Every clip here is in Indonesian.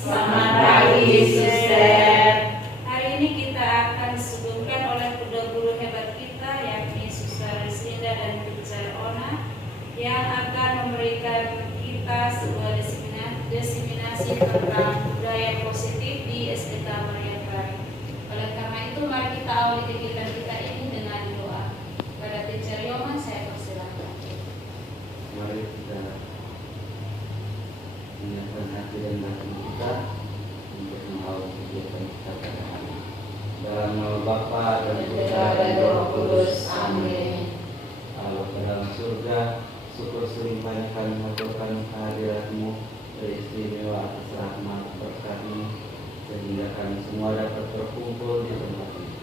Selamat pagi, Suster. Hari ini kita akan disuguhkan oleh kedua guru hebat kita, yakni Suster Rizlinda dan Teacher Ona, yang akan memberikan kita sebuah diseminasi tentang budaya positif di SDK Maria Clara. Oleh karena itu, mari kita awali kegiatan kita ini dengan doa. Pada Teacher Yoma, saya persilakan. Mari kita menyiapkan hati dan batin kita untuk mengawal kegiatan kita pada hari ini. Dalam nama Bapa dan Putra dan Roh Kudus. Amin. Allah dalam surga, syukur selimpahnya kami mengaturkan kehadirat-Mu beristimewa atas rahmat berkat-Mu sehingga kami semua dapat berkumpul di tempat ini.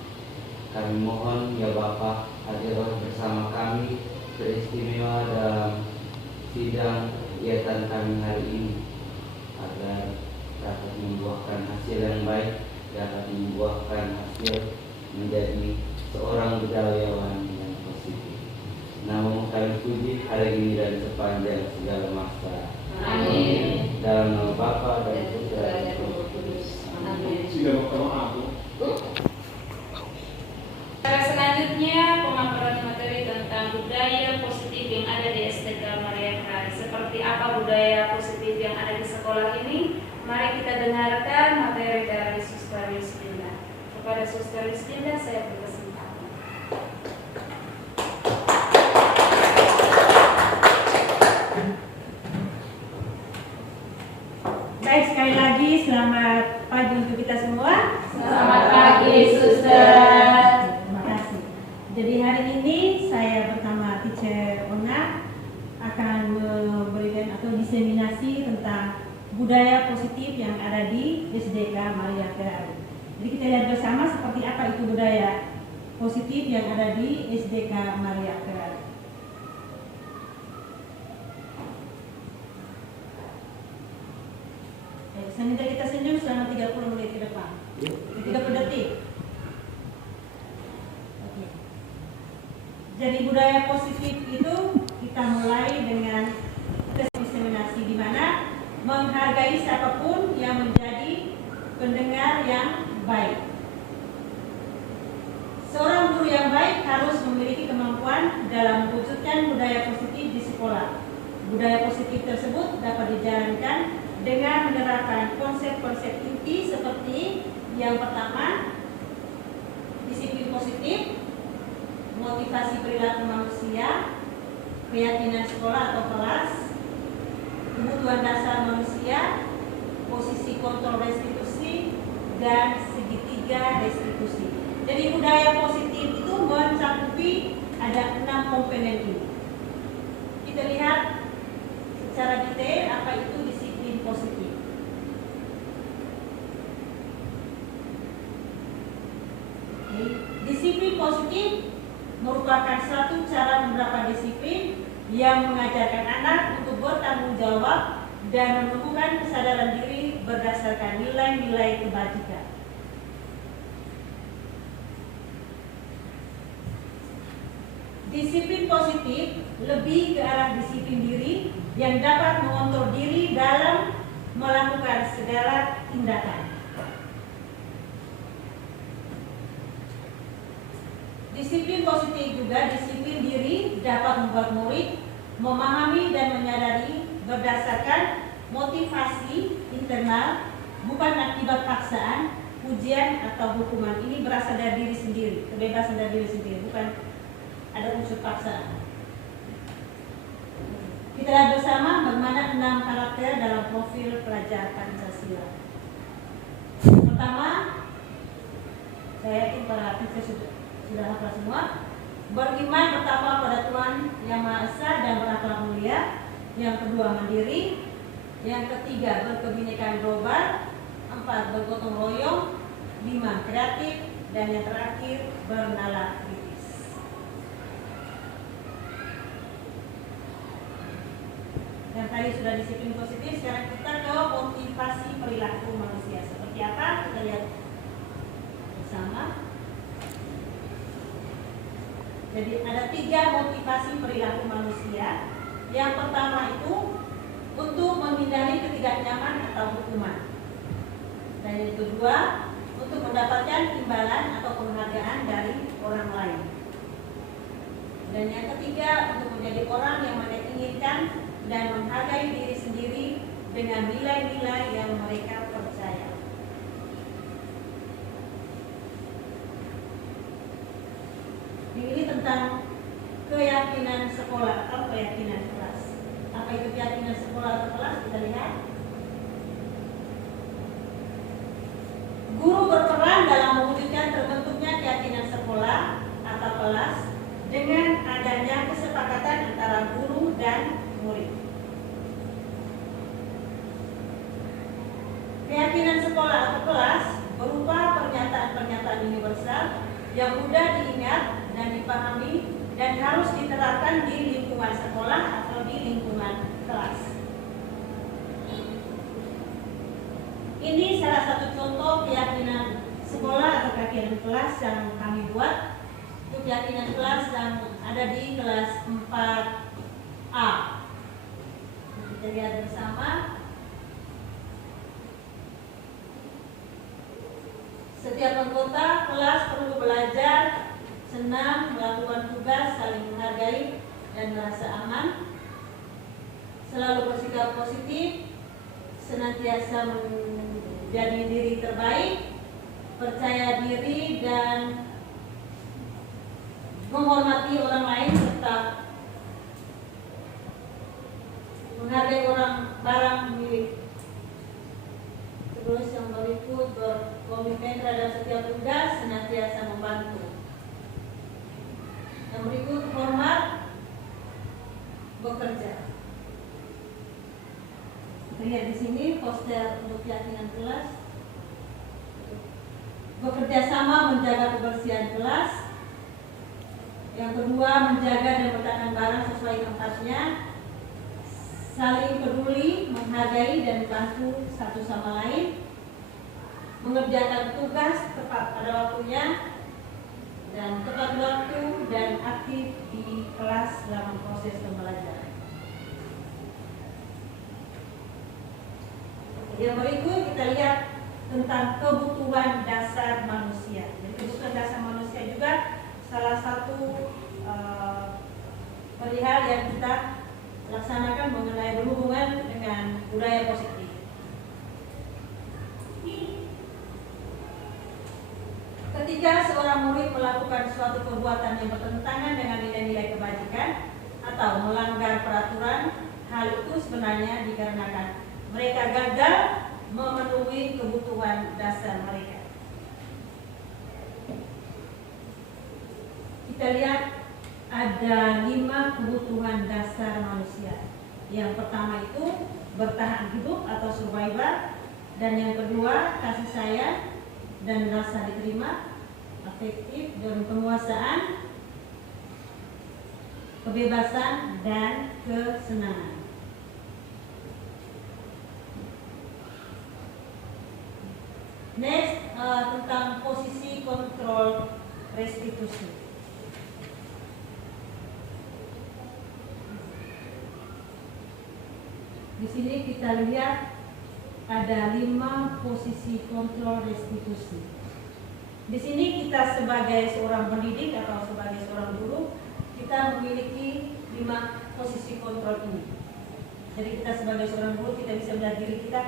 Kami mohon ya Bapa, hadirlah bersama kami beristimewa dalam sidang kegiatan kami hari ini agar dapat membuahkan hasil yang baik, dapat membuahkan hasil menjadi seorang budayawan yang positif. Namun kami puji hari ini dan sepanjang segala masa. Amin. Dalam nama Bapa dan Putra dan Roh Kudus. Amin. Cara selanjutnya pemaparan materi tentang budaya positif yang ada di SDK Maria Clara. Seperti apa budaya positif yang ada di sekolah ini? Mari kita dengarkan materi dari Suster Rizlinda. Kepada Suster Rizlinda saya berkesempatan. Baik, sekali lagi selamat pagi untuk kita semua. Selamat pagi, Suster. Terima kasih. Jadi hari ini saya bersama Teacher Ona akan memberikan atau diseminasi tentang budaya positif yang ada di SDK Maria Clara. Jadi kita lihat bersama seperti apa itu budaya positif yang ada di SDK Maria Clara. Saya minta kita senyum selama 30 menit ke depan. 30 detik. Oke. Jadi budaya positif itu kita mulai dengan diseminasi di mana menghargai siapapun yang menjadi pendengar yang baik. Seorang guru yang baik harus memiliki kemampuan dalam mewujudkan budaya positif di sekolah. Budaya positif tersebut dapat dijalankan dengan menerapkan konsep-konsep inti seperti yang pertama, disiplin positif, motivasi perilaku manusia, keyakinan sekolah atau kelas, kebutuhan dasar manusia, posisi kontrol restitusi, dan segitiga restitusi. Jadi budaya positif itu mencakupi ada 6 komponen ini. Kita lihat secara detail apa itu disiplin positif. Oke. Disiplin positif merupakan suatu cara menerapkan disiplin yang mengajarkan anak untuk bertanggung jawab dan menumbuhkan kesadaran diri berdasarkan nilai-nilai kebajikan. Disiplin positif lebih ke arah disiplin diri yang dapat mengontrol diri dalam melakukan segala tindakan. Disiplin positif juga disiplin diri dapat membuat murid memahami dan menyadari berdasarkan motivasi internal, bukan akibat paksaan, ujian atau hukuman. Ini berasal dari diri sendiri, kebebasan dari diri sendiri, bukan ada unsur paksaan. Kita lihat bersama bagaimana 6 karakter dalam profil pelajar Pancasila. Pertama, saya yakin para teacher sudah hafal semua. Beriman pertama pada Tuhan Yang Maha Esa dan berakhlak mulia. Yang kedua, mandiri. Yang ketiga, berkebinekaan global. 4, bergotong royong. 5, kreatif. Dan yang terakhir, bernalar kritis. Yang tadi sudah disiplin positif, sekarang kita ke motivasi perilaku manusia. Seperti apa? Kita lihat bersama. Jadi ada 3 motivasi perilaku manusia. Yang pertama itu untuk menghindari ketidaknyaman atau hukuman. kedua, untuk mendapatkan imbalan atau penghargaan dari orang lain. Dan yang ketiga, untuk menjadi orang yang menginginkan dan menghargai diri sendiri dengan nilai-nilai yang mereka percaya. Ini tentang keyakinan sekolah atau keyakinan kelas. Apa itu keyakinan sekolah atau kelas? Kita lihat. Guru berperan dalam mewujudkan terbentuknya keyakinan sekolah atau kelas dengan adanya kesepakatan antara guru dan murid. Keyakinan sekolah atau kelas berupa pernyataan-pernyataan universal yang mudah diingat dan dipahami dan harus diterapkan di lingkungan sekolah atau di lingkungan kelas. Ini salah satu contoh keyakinan sekolah atau keyakinan kelas yang kami buat. Itu keyakinan kelas yang ada di kelas 4A. Kita lihat bersama. Setiap anggota kelas perlu belajar, senang, melakukan tugas, saling menghargai, dan merasa aman. Selalu bersikap positif, senantiasa menjadi diri terbaik, percaya diri, dan menghormati orang lain serta menghargai barang milik. Terus yang berikut, berkomitmen terhadap setiap tugas, senantiasa membantu. Yang berikut, hormat bekerja. Lihat di sini poster untuk keyakinan kelas. Bekerja sama menjaga kebersihan kelas. Yang kedua, menjaga dan meletakkan barang sesuai tempatnya. Saling peduli, menghargai dan membantu satu sama lain. Mengerjakan tugas tepat pada waktunya dan tepat waktu dan aktif di kelas dalam proses pembelajaran. Yang berikut kita lihat tentang kebutuhan dasar manusia. Jadi kebutuhan dasar manusia juga salah satu perihal yang kita laksanakan mengenai berhubungan dengan budaya positif. Ketika seorang murid melakukan suatu perbuatan yang bertentangan dengan nilai-nilai kebajikan atau melanggar peraturan, hal itu sebenarnya dikarenakan mereka gagal memenuhi kebutuhan dasar mereka. Kita lihat ada 5 kebutuhan dasar manusia. Yang pertama itu bertahan hidup atau survival, dan yang kedua kasih sayang dan rasa diterima, afektif dan penguasaan, kebebasan dan kesenangan. Next, tentang posisi kontrol restitusi. Di sini kita lihat ada 5 posisi kontrol restitusi. Di sini kita sebagai seorang pendidik atau sebagai seorang guru, kita memiliki 5 posisi kontrol ini. Jadi kita sebagai seorang guru, kita bisa melihat diri kita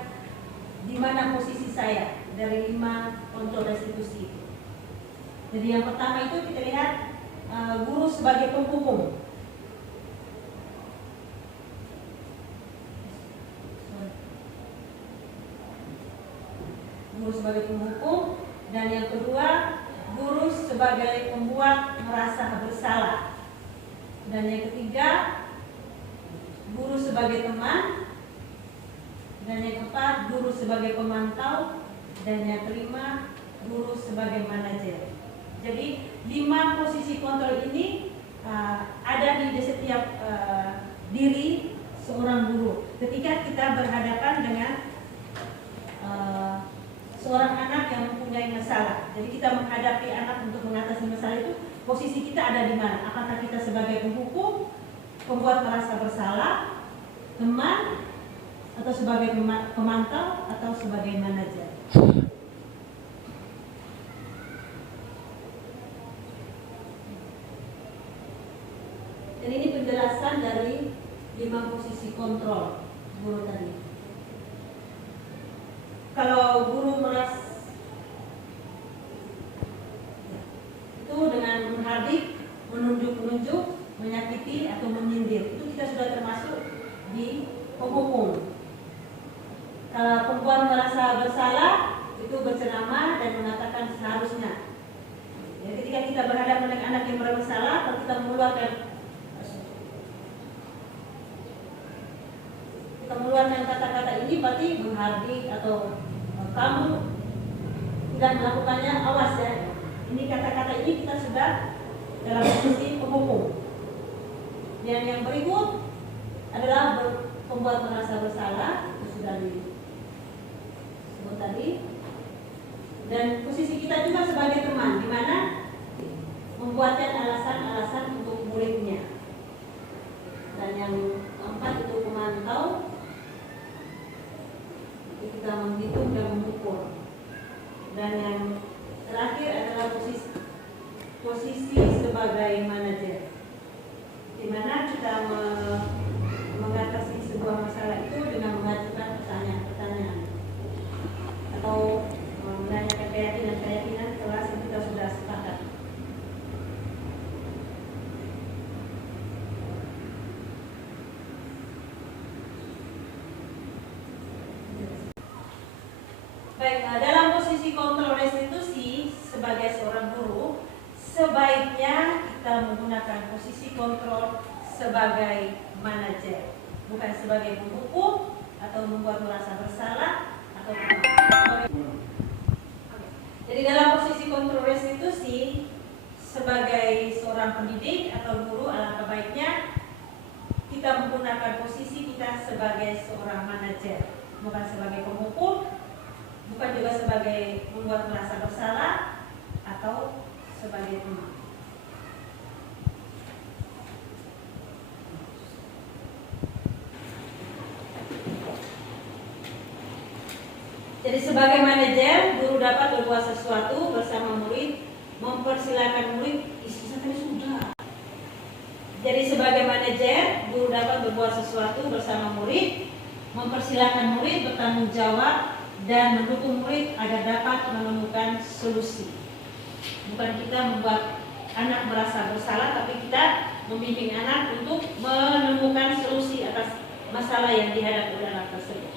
di mana posisi saya dari 5 kontrol restitusi. Jadi yang pertama itu kita lihat guru sebagai penghukum. Guru sebagai penghukum, dan yang kedua guru sebagai pembuat merasa bersalah, dan yang ketiga guru sebagai teman, dan yang keempat guru sebagai pemantau, dan yang kelima guru sebagai manajer. Jadi 5 posisi kontrol ini ada di setiap diri seorang guru. Ketika kita berhadapan dengan seorang anak yang mempunyai masalah, jadi kita menghadapi anak untuk mengatasi masalah itu, posisi kita ada di mana? Apakah kita sebagai penghukum, pembuat merasa bersalah, teman, atau sebagai pemantau, atau sebagai manajer? kelanjutan dari 5 posisi kontrol guru tadi. Kalau guru merasa itu dengan menghardik, menunjuk-nunjuk, menyakiti atau menyindir, itu kita sudah termasuk di penghukum. Kalau perempuan merasa bersalah, itu berceramah dan mengatakan seharusnya. Ya, ketika kita berhadapan dengan anak yang bersalah, kalau kita mengeluarkan kata-kata ini berarti menghardik atau kamu tidak melakukannya, awas ya. Ini kata-kata ini kita sudah dalam posisi penghukum. Dan yang berikut adalah pembuat merasa bersalah, itu sudah disebut tadi. Dan posisi kita juga sebagai teman, di mana membuatkan alasan-alasan untuk muridnya. Dan yang keempat itu pemantau, itu kita menghitung dan mengukur. Dan yang terakhir adalah posisi sebagai manajer, di mana kita mengatasi sebuah masalah itu dengan mengajukan pertanyaan-pertanyaan atau menanyakan keyakinan kelas yang kita sudah sepakat. Baik, dalam posisi kontrol restitusi sebagai seorang guru, sebaiknya kita menggunakan posisi kontrol sebagai manajer, bukan sebagai penghukum atau membuat merasa bersalah atau Jadi dalam posisi kontrol restitusi sebagai seorang pendidik atau guru, alangkah baiknya kita menggunakan posisi kita sebagai seorang manajer, bukan sebagai penghukum, bukan juga sebagai membuat merasa bersalah atau sebagai teman. Jadi sebagai manajer, guru dapat berbuat sesuatu bersama murid, mempersilakan murid, tadi sudah. Jadi sebagai manajer, guru dapat berbuat sesuatu bersama murid, mempersilakan murid bertanggung jawab dan mendukung murid agar dapat menemukan solusi. Bukan kita membuat anak merasa bersalah, tapi kita membimbing anak untuk menemukan solusi atas masalah yang dihadapi oleh anak tersebut.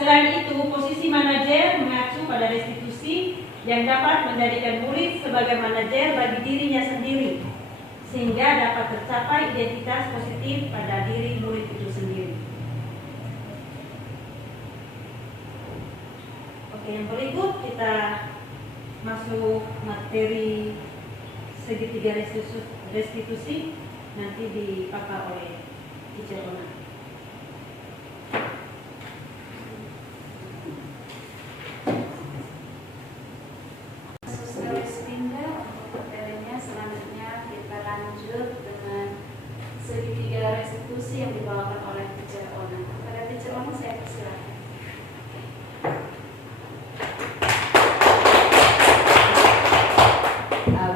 Selain itu, posisi manajer mengacu pada restitusi yang dapat menjadikan murid sebagai manajer bagi dirinya sendiri, sehingga dapat tercapai identitas positif pada diri murid itu sendiri. Oke, yang berikut kita masuk materi segitiga restitusi, nanti dipakai oleh Teacher Ona. Yang dibawakan oleh Teacher Ona. Pada Teacher Ona saya persilakan.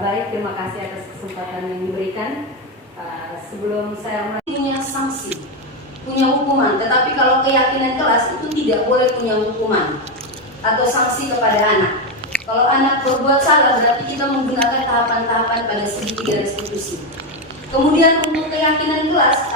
Baik, terima kasih atas kesempatan yang diberikan. Sebelum saya punya sanksi, punya hukuman, tetapi kalau keyakinan kelas itu tidak boleh punya hukuman atau sanksi kepada anak. Kalau anak berbuat salah, berarti kita menggunakan tahapan-tahapan pada segitiga restitusi. Kemudian untuk keyakinan kelas,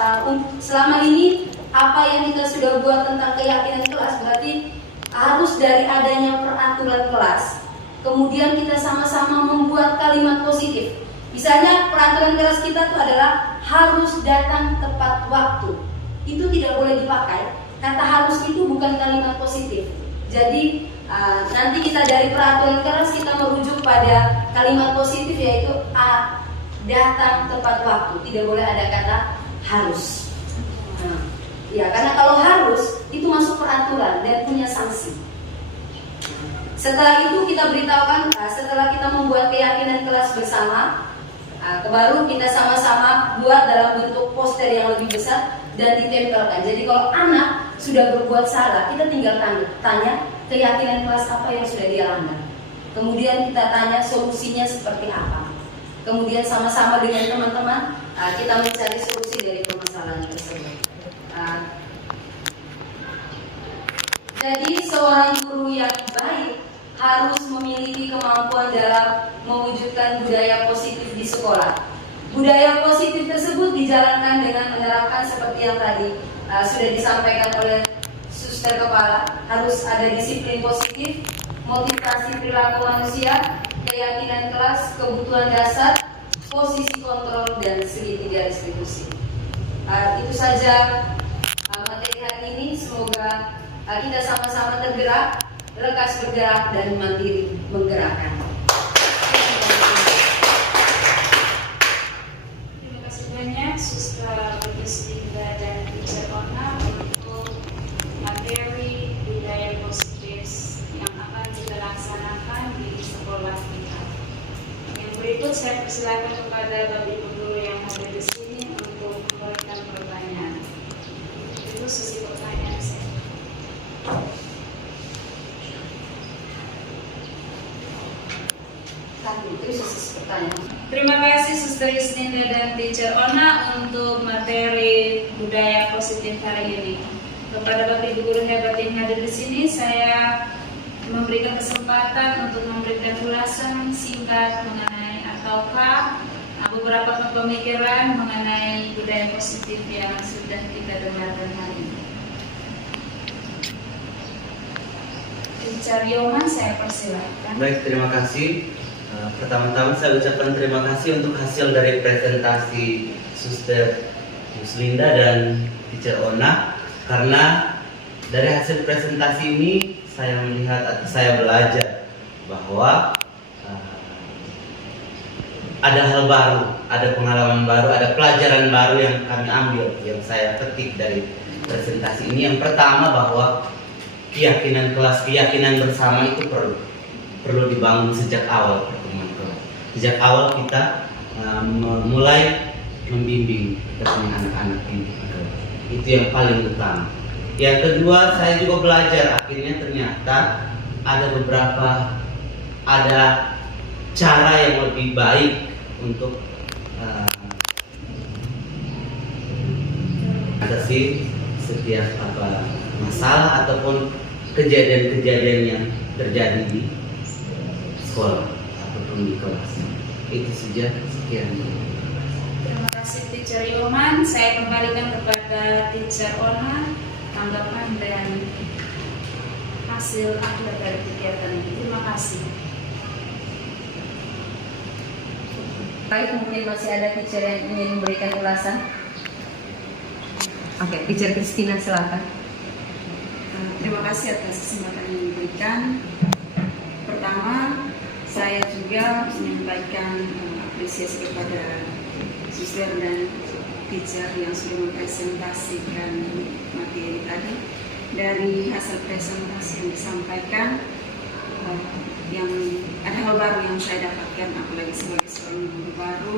selama ini apa yang kita sudah buat tentang keyakinan kelas berarti harus dari adanya peraturan kelas. Kemudian kita sama-sama membuat kalimat positif. Misalnya peraturan kelas kita itu adalah harus datang tepat waktu. Itu tidak boleh dipakai. Kata harus itu bukan kalimat positif. Jadi nanti kita dari peraturan kelas kita merujuk pada kalimat positif, yaitu datang tepat waktu, tidak boleh ada kata harus. Ya, karena kalau harus itu masuk peraturan dan punya sanksi. Setelah itu kita beritahukan, setelah kita membuat keyakinan kelas bersama, baru kita sama-sama buat dalam bentuk poster yang lebih besar dan ditempelkan. Jadi kalau anak sudah berbuat salah, kita tinggal tanya keyakinan kelas apa yang sudah dia langgar. Kemudian kita tanya solusinya seperti apa. Kemudian sama-sama dengan teman-teman kita mencari solusi dari permasalahan tersebut. Jadi seorang guru yang baik harus memiliki kemampuan dalam mewujudkan budaya positif di sekolah. Budaya positif tersebut dijalankan dengan menerapkan seperti yang tadi sudah disampaikan oleh Suster Kepala. Harus ada disiplin positif, motivasi perilaku manusia, keyakinan kelas, kebutuhan dasar, posisi kontrol, dan segitiga distribusi. Itu saja materi hari ini. Semoga kita sama-sama tergerak, lekas bergerak, dan mandiri menggerakkan. Terima kasih banyak Suster Linda dan Teacher Ona untuk materi budaya positif yang akan kita laksanakan di sekolah kita. Yang berikut saya persilakan kepada Bapak Ibu guru yang hadir di sini untuk memberikan pertanyaan. Itu sesi pertanyaan saya. Terima kasih Suster Linda dan Teacher Ona untuk materi budaya positif hari ini. Kepada Bapak Ibu guru hebat yang hadir di sini, saya memberikan kesempatan untuk memberikan ulasan singkat mengenai ataukah beberapa pemikiran mengenai budaya positif yang sudah kita dengarkan hari ini. Teacher Yoman, saya persilakan. Baik, terima kasih. Pertama-tama saya ucapkan terima kasih untuk hasil dari presentasi Suster Linda dan Teacher Ona, karena dari hasil presentasi ini saya melihat atau saya belajar bahwa ada hal baru, ada pengalaman baru, ada pelajaran baru yang kami ambil, yang saya petik dari presentasi ini. Yang pertama, bahwa keyakinan kelas, keyakinan bersama itu perlu dibangun sejak awal pertemuan kelas. Sejak awal kita mulai membimbing anak-anak ini. Itu yang paling utama. Yang kedua, saya juga belajar akhirnya ternyata ada cara yang lebih baik untuk mengatasi setiap masalah ataupun kejadian-kejadian yang terjadi di sekolah ataupun di kelas. Itu saja, sekian. Terima kasih Teacher Yoman. Saya kembalikan kepada Teacher Ona tanggapan dan hasil akhir dari kegiatan ini. Terima kasih. Baik, mungkin masih ada teacher yang ingin memberikan ulasan. Oke, Teacher Christina, silakan. Terima kasih atas kesempatan yang diberikan. Pertama, saya juga menyampaikan apresiasi kepada suster dan teacher yang sudah mempresentasikan materi tadi. Dari hasil presentasi yang disampaikan, yang ada hal baru yang saya dapatkan, apalagi sebagai seorang guru baru.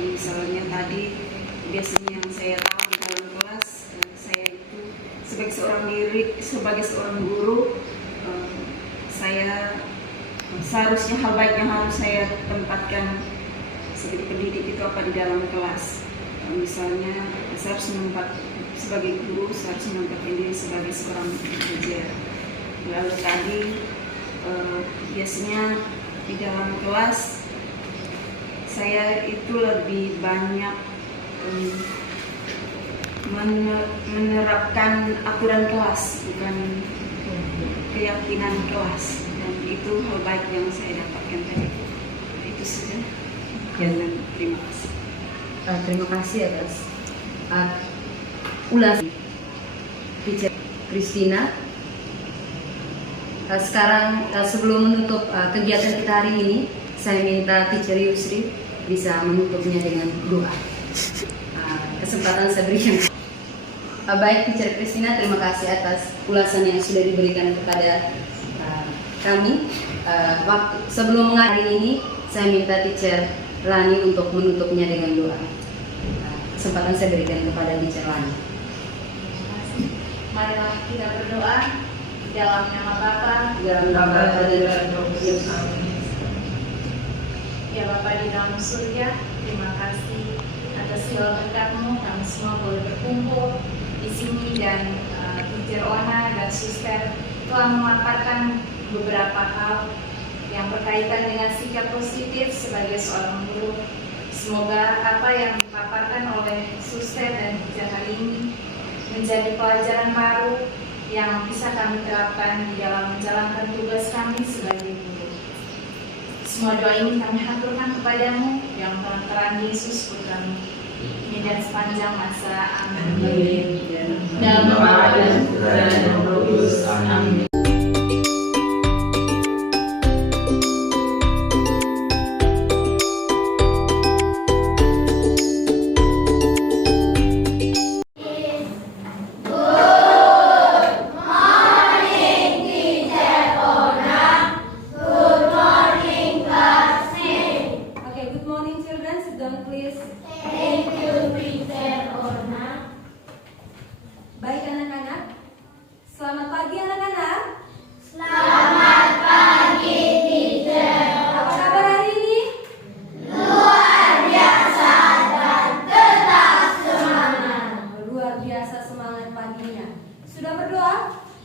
Misalnya tadi, biasanya yang saya tahu di dalam kelas, saya itu sebagai seorang guru, saya seharusnya hal baik yang harus saya tempatkan sebagai pendidik itu apa di dalam kelas. Misalnya saya harus sebagai guru, saya harus menempatkan diri sebagai seorang pengajar. Lalu tadi biasanya di dalam kelas saya itu lebih banyak menerapkan aturan kelas, bukan keyakinan kelas, dan itu hal baik yang saya dapatkan tadi. Itu saja. Dan terima kasih. Terima kasih atas ulasan Teacher Christina. Sekarang sebelum menutup kegiatan kita hari ini, saya minta Teacher Yusri bisa menutupnya dengan doa. Kesempatan saya berikan. Baik, Teacher Christina, terima kasih atas ulasan yang sudah diberikan kepada kami. Sebelum mengakhiri ini, saya minta Teacher Lani untuk menutupnya dengan doa. Kesempatan saya berikan kepada Teacher Lani. Marilah kita berdoa. Di dalam nama Bapa, Di dalam nama Bapa dan Roh Kudus. Amin. ya Bapa di dalam surga, terima kasih atas segala berkat-Mu. Kami semua boleh berkumpul di sini dan Teacher Ona dan Suster telah memaparkan beberapa hal yang berkaitan dengan sikap positif sebagai seorang guru. Semoga apa yang dipaparkan oleh Suster dan Teacher hari ini menjadi pelajaran baru yang bisa kami terapkan di dalam menjalankan tugas kami sebagai guru. Semua doa ini kami haturkan kepadamu yang terang Yesus Putramu, ini dan sepanjang masa. Amin. Dalam nama Bapa dan Putra dan Roh Kudus. Amin. Okay, good morning children. Sit down please. Thank you, Teacher Ona. Baik anak-anak. Selamat pagi anak-anak. Selamat pagi, Teacher. Apa kabar hari ini? Luar biasa dan tetap semangat. Luar biasa semangat paginya. Sudah berdoa?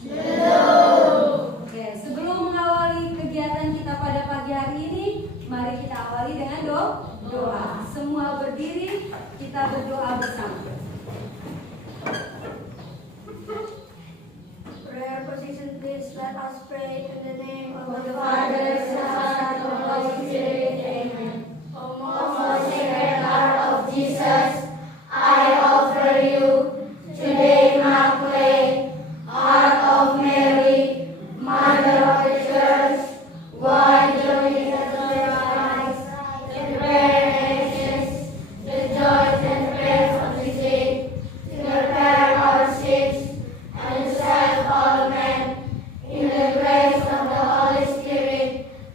Belum. Oke, sebelum mengawali kegiatan kita pada pagi hari ini, mari kita awali dengan doa. Semua berdiri, kita berdoa bersama. Prayer position, please. Let us pray in the name of the Father, the Son, and the Holy Spirit. Amen. O most sacred heart of Jesus, I offer you today Immaculate Heart of Mary, Mother of the Church, wide journey of Christ, the prayer nations, the joys and prayers of the sick, to prepare our sins and to save all men in the grace of the Holy Spirit,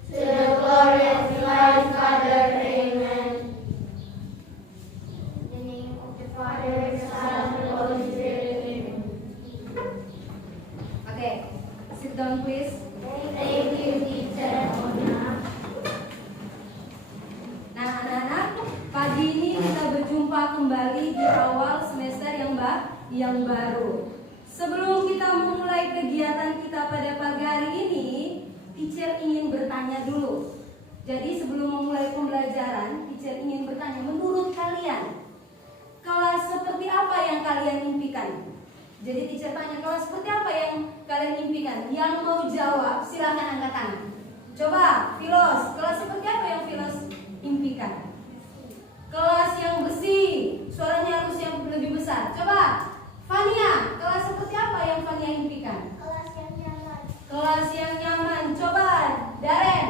to the glory of the Lord Father. Amen. In the name of the Father, the Son, and the Holy Spirit. Amen. Oke, sit down please. Thank you, Teacher Ona. Nah anak-anak, pagi ini kita berjumpa kembali di awal semester yang baru. Sebelum kita memulai kegiatan kita pada pagi hari ini, teacher ingin bertanya dulu. Jadi sebelum memulai pembelajaran, teacher ingin bertanya, menurut kalian, kelas seperti apa yang kalian impikan? Jadi teacher tanya, kelas seperti apa yang kalian impikan? Yang mau jawab, silakan angkat tangan. Coba, Filos, kelas seperti apa yang Filos impikan? Kelas yang bersih, suaranya harus yang lebih besar. Coba, Fania, kelas seperti apa yang Fania impikan? Kelas yang nyaman. Kelas yang nyaman. Coba, Daren.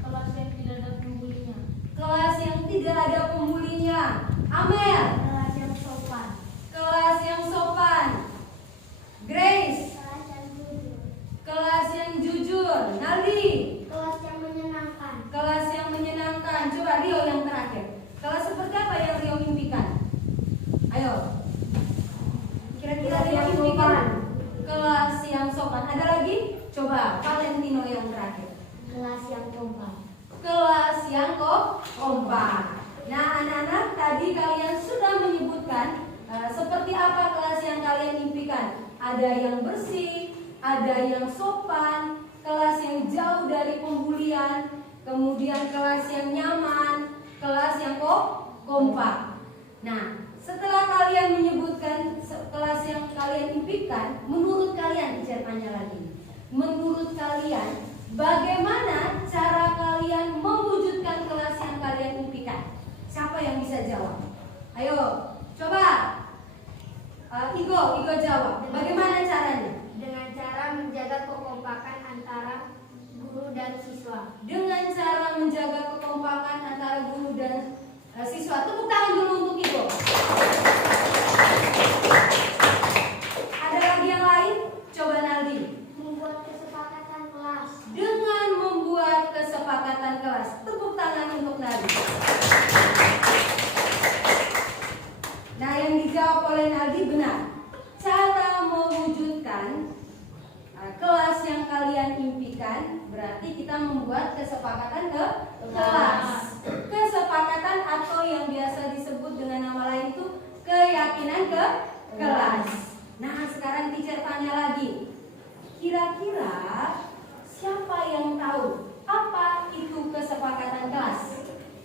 Kelas yang tidak ada pembulinya. Kelas yang tidak ada pembulinya. Amel. Kelas yang sopan. Kelas yang sopan. Grace. Kelas yang jujur. Kelas yang jujur. Naldi. Kelas yang menyenangkan. Kelas yang menyenangkan. Coba Rio yang terakhir. Kelas seperti apa yang Rio impikan? Ayo. Kira-kira Kelas Rio yang impikan sopan. kelas yang sopan. Ada lagi? Coba Valentino yang terakhir. Kelas yang kompak. Kelas yang kompak. Nah anak-anak, tadi kalian sudah menyebutkan seperti apa kelas yang kalian impikan. Ada yang bersih, ada yang sopan, kelas yang jauh dari pembulian, kemudian kelas yang nyaman, kelas yang kompak. Nah, setelah kalian menyebutkan kelas yang kalian impikan, menurut kalian, saya tanya lagi, menurut kalian bagaimana cara kalian mewujudkan kelas yang kalian impikan? Siapa yang bisa jawab? Ayo, coba Igo jawab. Bagaimana caranya? Dengan cara menjaga kekompakan antara guru dan siswa. Dengan cara menjaga kekompakan antara guru dan siswa. Tepuk tangan dulu untuk Igo. Ada lagi yang lain? Coba Naldi. Membuat kesepakatan kelas. Dengan membuat kesepakatan kelas. Tepuk tangan untuk Naldi. Nah, yang dijawab oleh Naldi benar. Cara mewujudkan kelas yang kalian impikan, berarti kita membuat kesepakatan ke kelas. Kesepakatan atau yang biasa disebut dengan nama lain itu keyakinan ke kelas. Nah, sekarang teacher tanya lagi. Kira-kira siapa yang tahu apa itu kesepakatan kelas?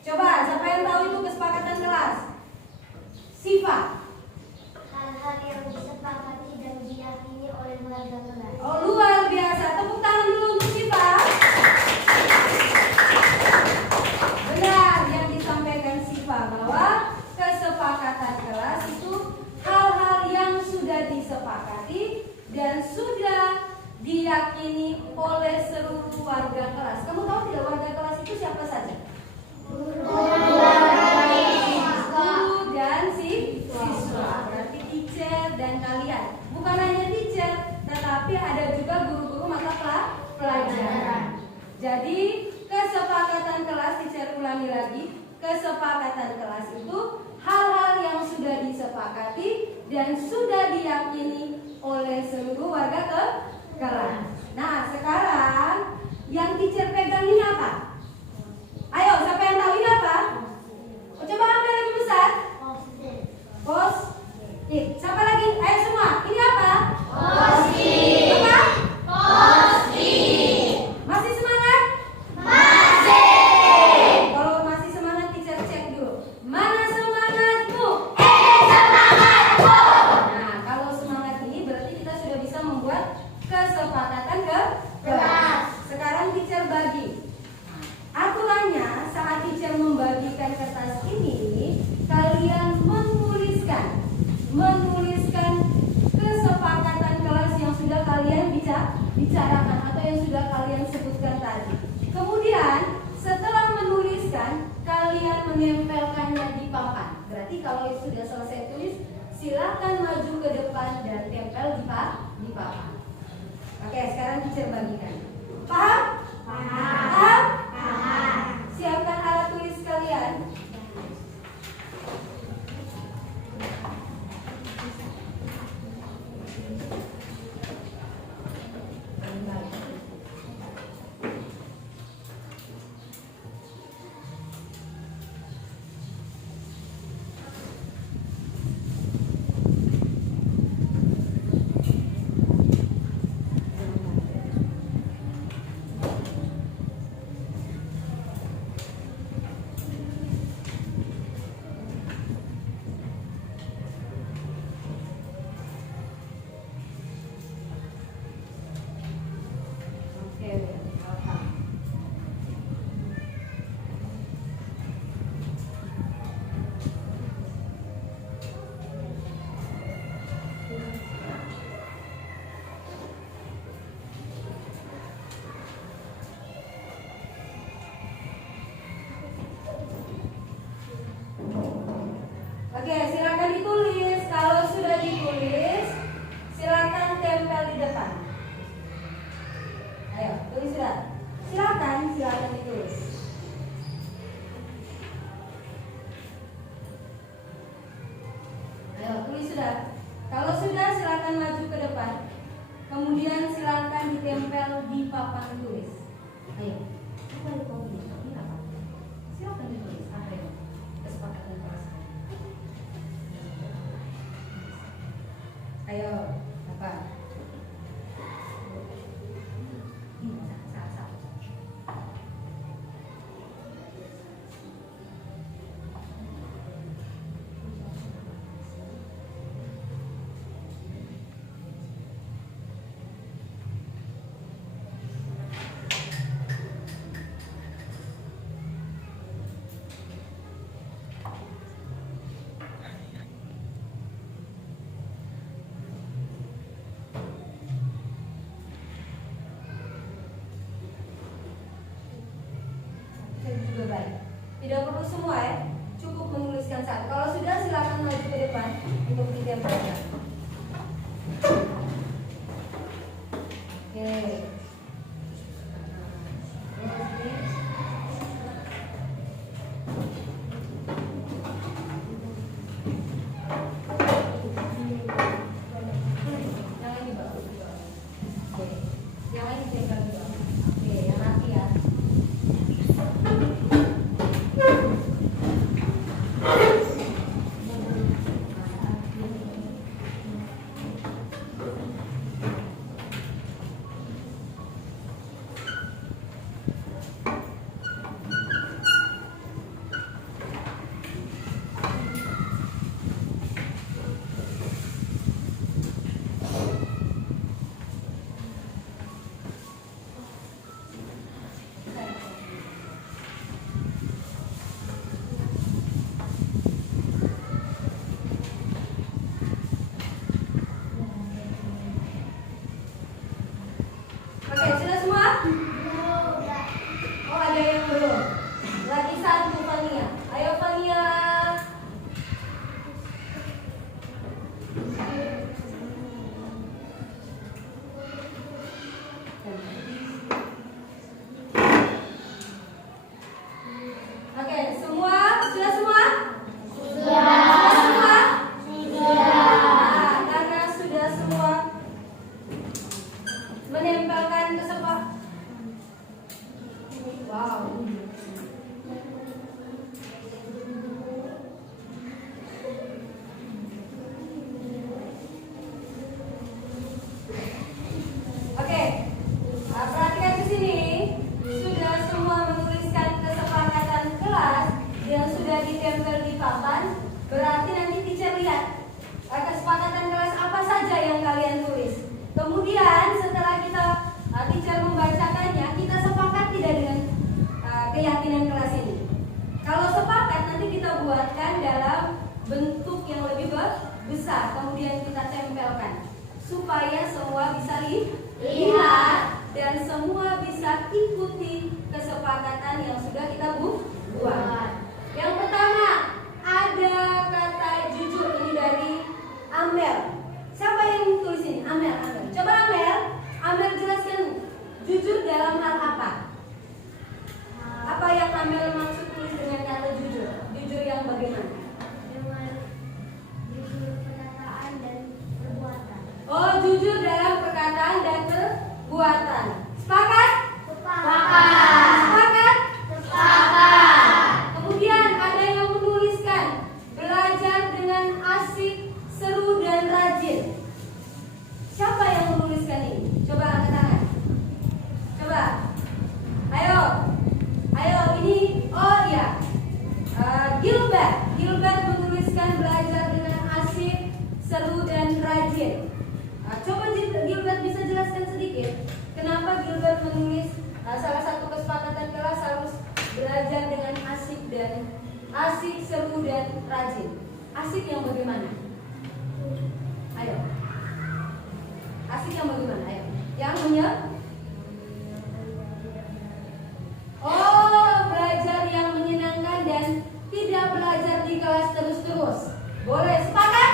Coba, siapa yang tahu itu kesepakatan kelas? Siva. Hal-hal yang disepakati dan diyakini oleh warga kelas. Oh, luar biasa. Tepuk tangan dulu untuk Siva. Benar yang disampaikan Siva bahwa kesepakatan kelas itu hal-hal yang sudah disepakati dan sudah diyakini oleh seluruh warga kelas. Kamu tahu tidak warga kelas itu siapa saja? Guru dan siswa. Berarti teacher dan kalian. Bukan hanya teacher, tetapi ada juga guru-guru mata pelajaran. Jadi kesepakatan kelas, teacher ulangi lagi, kesepakatan kelas itu hal-hal yang sudah disepakati dan sudah diyakini oleh seluruh warga kelas. Nah, sekarang yang teacher pegang ini apa? Ayo, siapa yang tahu ini apa? Oh, coba ambil lagi besar. Post-it. Siapa lagi? Ayo semua. Ini apa? Post-it. Apa? Post-it. Masih semangat? Masih. Kalau masih semangat, teacher cek dulu. Mana semangatmu? Semangatku. Nah, kalau semangat ini berarti kita sudah bisa membuat kesepakatan ke Kelas. Sekarang teacher bagi. Aturannya saat teacher membagikan kertas ini, kalian menuliskan kesepakatan kelas yang sudah kalian bicarakan atau yang sudah kalian sebutkan tadi. Kemudian setelah menuliskan, kalian menempelkannya di papan. Berarti kalau sudah selesai tulis, silakan maju ke depan dan tempel di papan. Oke, sekarang teacher bagikan. Paham? Paham? Siapkan alat tulis kalian. Oke, silakan ditulis. Kalau sudah ditulis, silakan tempel di depan. Ayo, tulis sudah. Silakan ditulis. Ayo, tulis sudah. Kalau sudah, silakan maju ke depan. Kemudian silakan ditempel di papan tulis. Ayo, apa yang kau tulis? Ini apa? Silakan ditulis. Apa itu? Kesepakatan kelas. Ayo, apa? besar, kemudian kita tempelkan supaya semua bisa lihat dan semua bisa ikuti kesepakatan yang sudah kita buat. Yang pertama ada kata jujur, ini dari Amel. Siapa yang tulis ini? Amel. Coba Amel jelaskan jujur dalam hal apa? Apa yang Amel maksud tulis dengan kata jujur? Jujur yang bagaimana? Dengan jujur perkataan dan perbuatan. Oh, jujur dalam perkataan dan perbuatan. Sepakat? Sepakat? Kemudian ada yang menuliskan belajar dengan asik, seru dan rajin. Siapa yang menuliskan ini? Coba angkat tangan. Coba. Ayo ini. Oh iya. Gilbert menuliskan belajar dengan asik, seru dan rajin. Coba Gilbert bisa jelaskan sedikit kenapa Gilbert menulis salah satu kesepakatan kelas harus belajar dengan asik, seru dan rajin. Asik yang bagaimana? Ayo. Asik yang bagaimana? Ayo. Yang belajar yang menyenangkan dan tidak belajar di kelas terus-terus. Boleh, sepakat?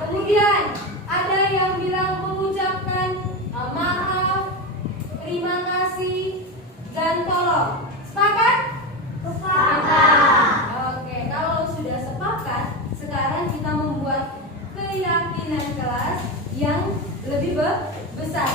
Kemudian ada yang bilang mengucapkan maaf, terima kasih, dan tolong. Sepakat? Oke, kalau sudah sepakat, sekarang kita membuat keyakinan kelas yang lebih besar.